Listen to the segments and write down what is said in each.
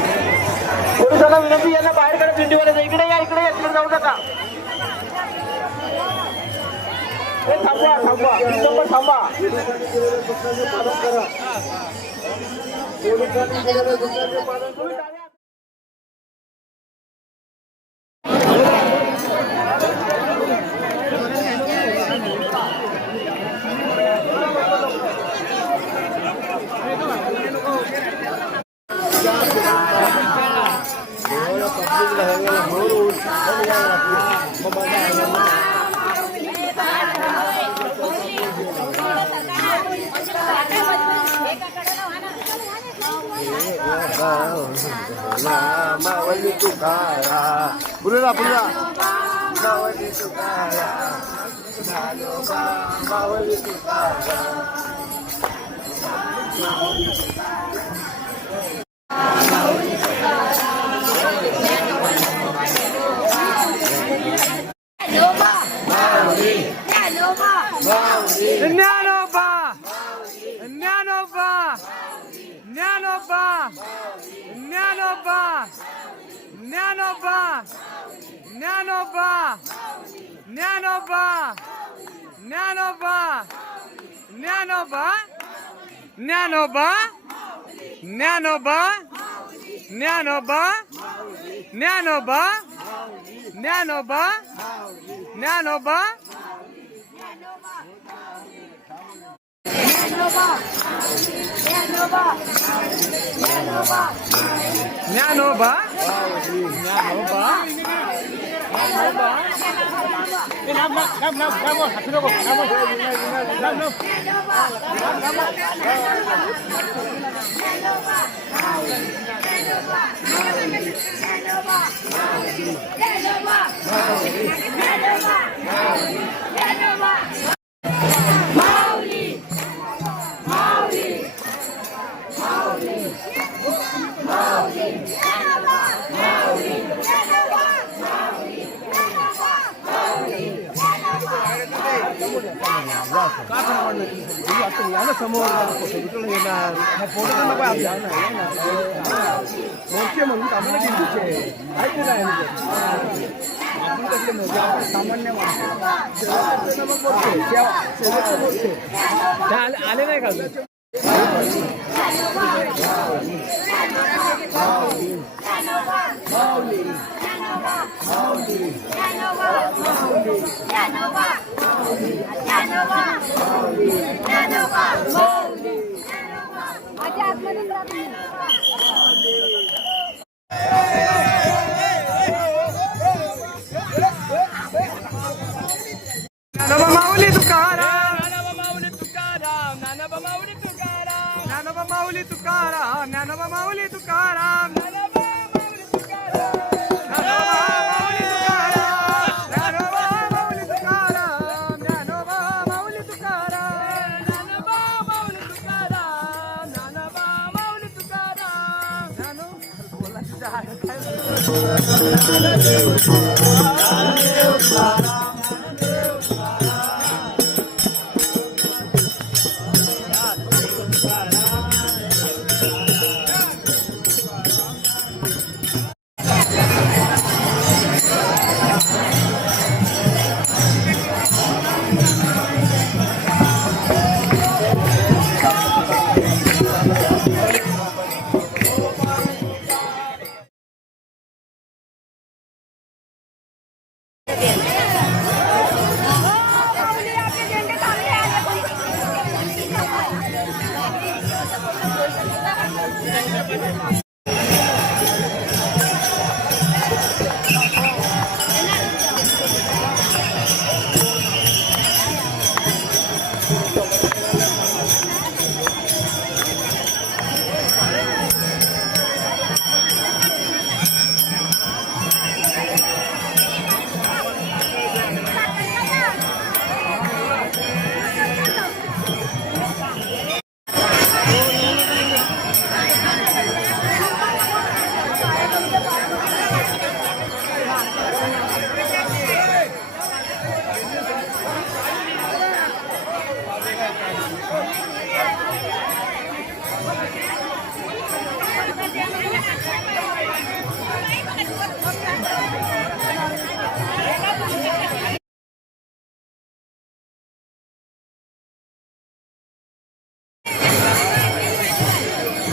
पोलिसांना विनंती, यांना बाहेर काढा दिंडीवाले. इकडे या, इकडे या, तिकडे जाऊ नका. थांबवा थांबवा, थांबा. मावली तुकारा पुढे पुढे मावली तुकारा मावली तुकारा ज्ञानोबा ज्ञानोबा ज्ञानोबा ज्ञानोबा ज्ञानोबा ज्ञानोबा ज्ञानोबा ज्ञानोबा ज्ञानोबा ज्ञानोबा ज्ञानोबा ज्ञानोबा ज्ञानोबा ज्ञानोबा ज्ञानोबा ज्ञानोबा समोर फोटो मोठे म्हणून आम्हाला दिंडीचे माहिती नाही आपण कसले मोठे आपण सामान्य माणसं आले नाही का माऊली तुकाराम ज्ञानोबा माऊली तुकाराम ज्ञानोबा माऊली तुकाराम ज्ञानोबा माऊली तुकाराम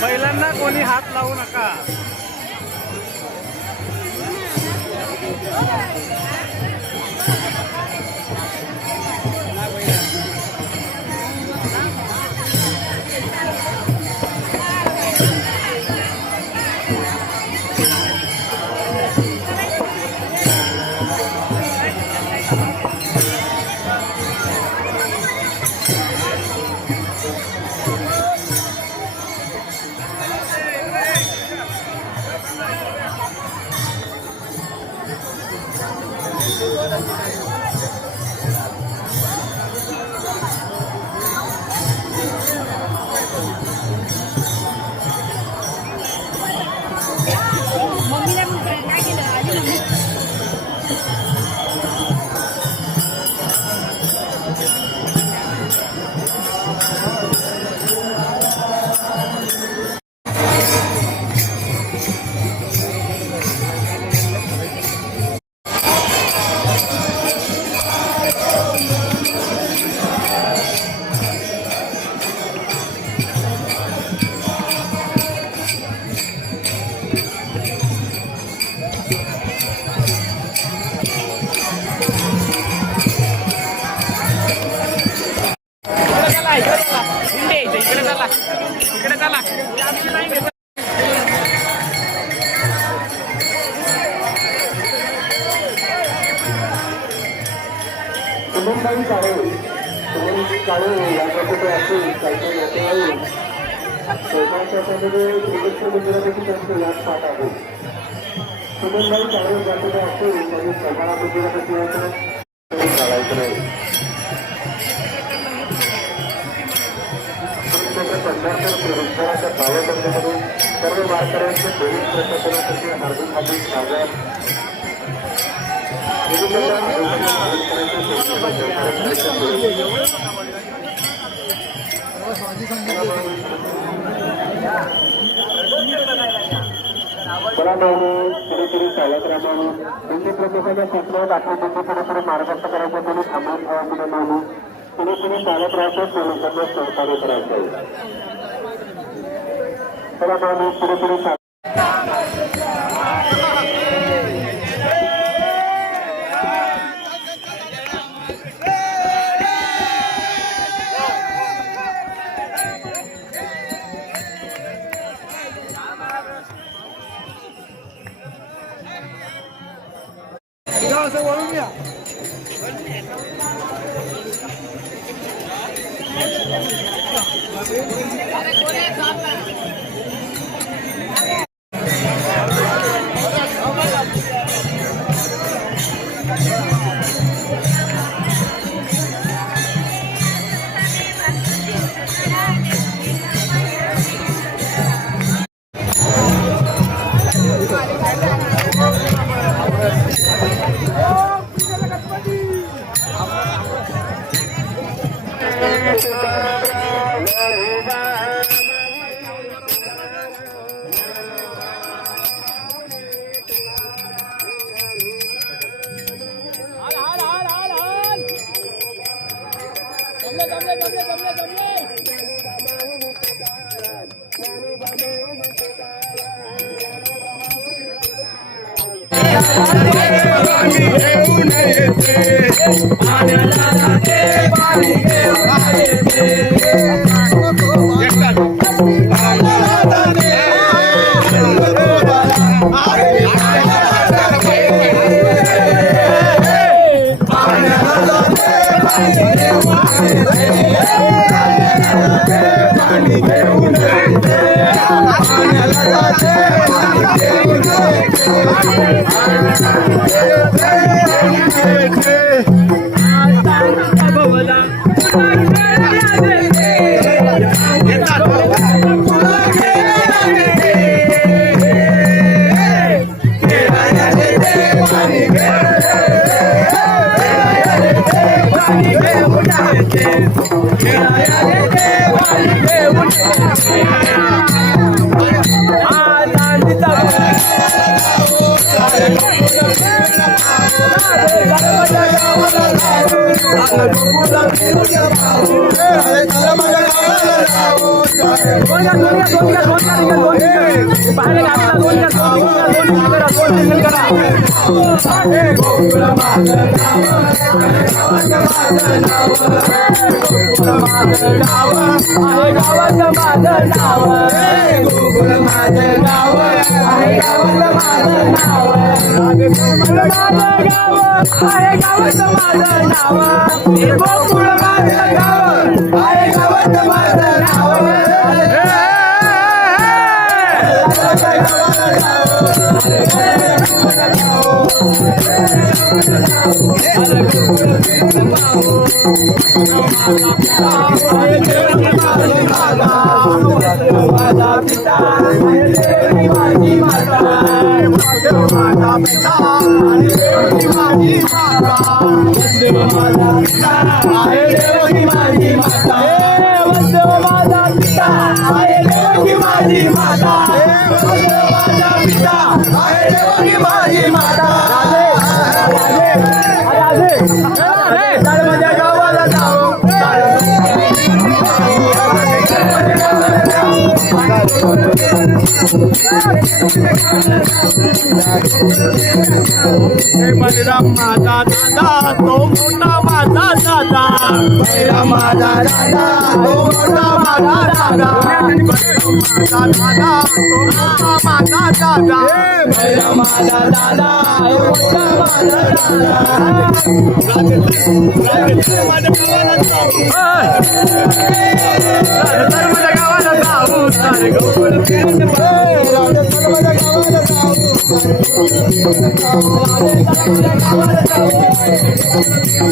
बैलांना कोणी हात लावू नका. सुमनबाई काळे याच्याकडे असेल काही येते स्वयंपाकामध्ये मंदिरापैकी त्यांचं याच पाठ आहे. सुमनबाई काळे याच्याकडे असेल त्यांनी स्वयंपाका मंदिरापैकी यायचं चालायचं नाही. संघर्षाच्या भावबंदीमधून सर्व वारकऱ्यांचे पोलीस प्रशासनासाठी हार्दिक हार्दिक स्वागत. कुठेतरी चालत राहणं म्हणजे प्रत्येकाच्या शासनात आपल्या कुठेतरी मार्गस्थ करायचं कोणी थांबून ठेवायचं नाही. कुठेतरी चालत राहायचं पोलिसांना सहकार्य करायचं. चला माणूस कुठेतरी असं वळून या. पाणी बलराम माझा दादा तो मोठा माझा दादा बलराम माझा दादा तो मोठा माझा दादा बलराम माझा दादा तो मोठा माझा दादा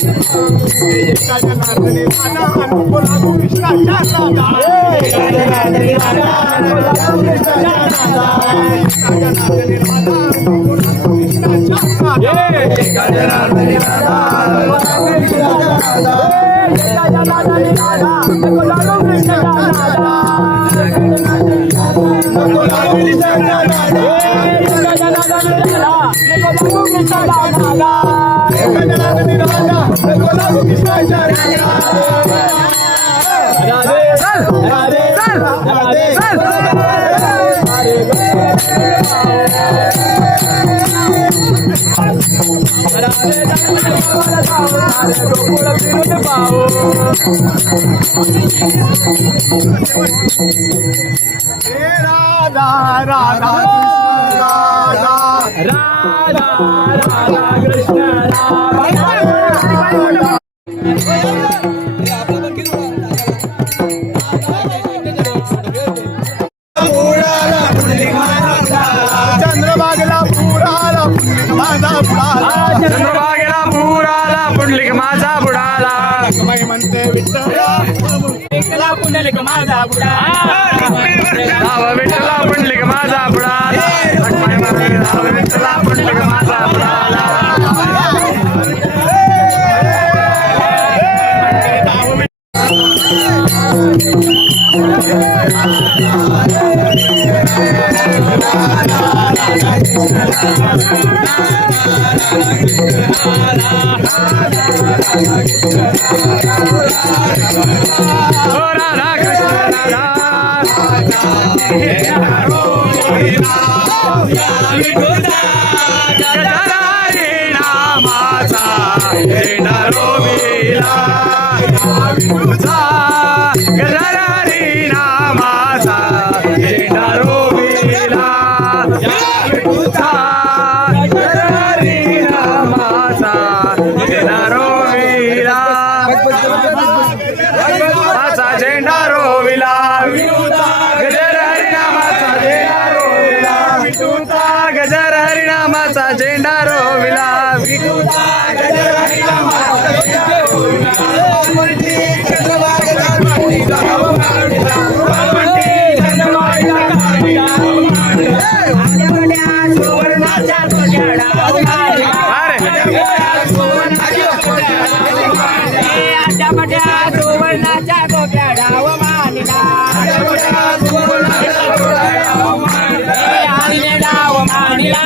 बलराम माझा दादा मोठा माझा राधा राधा राधा राधा कृष्ण चंद्रभागेला पुराला माझा बुडाला चंद्रभागेला पुराला पुंडलिक माझा बुडाला म्हणते विठ्ठला पुंडलिक माझा बुडाला विठ्ठला पुंडलिक माझा बुडाला विठ्ठला पुंडलिक माझा बुडाला राधा कृष्ण झेंडा रोविला गजर हरिनामाचा माझा झेंडा रोविला विठूचा गजर घातला माझा झेंडा रोविला वाळवंटी चंद्रभागेला काढीला वाळवंटी चंद्रभागेला काढीला आजवड्या सुवर्णाच्या तोंडाला सुवर्णाच्या गोप्याडा मानिला डाव मानिला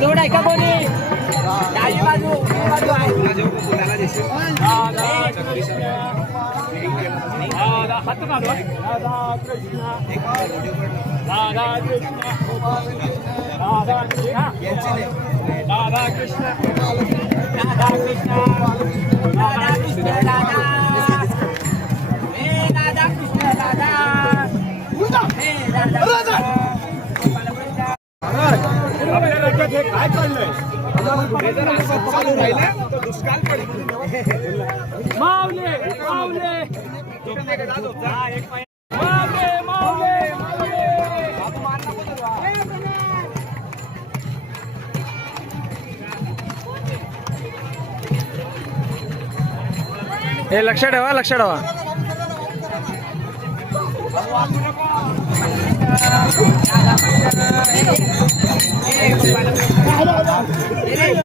जोड आहे का कोणी डावी बाजू हात मागवा राधा कृष्ण राधा कृष्ण राधा कृष्ण राधा कृष्ण राधा कृष्ण राधा हे राधा कृष्ण राधा हे राधा आपल्या राज्यात हे काय चाललंय हे जर असं चालू राहिले तर दुष्काळ पडेल मावले मावले मावले मावले हे लक्ष ठेवा लक्ष ठेवा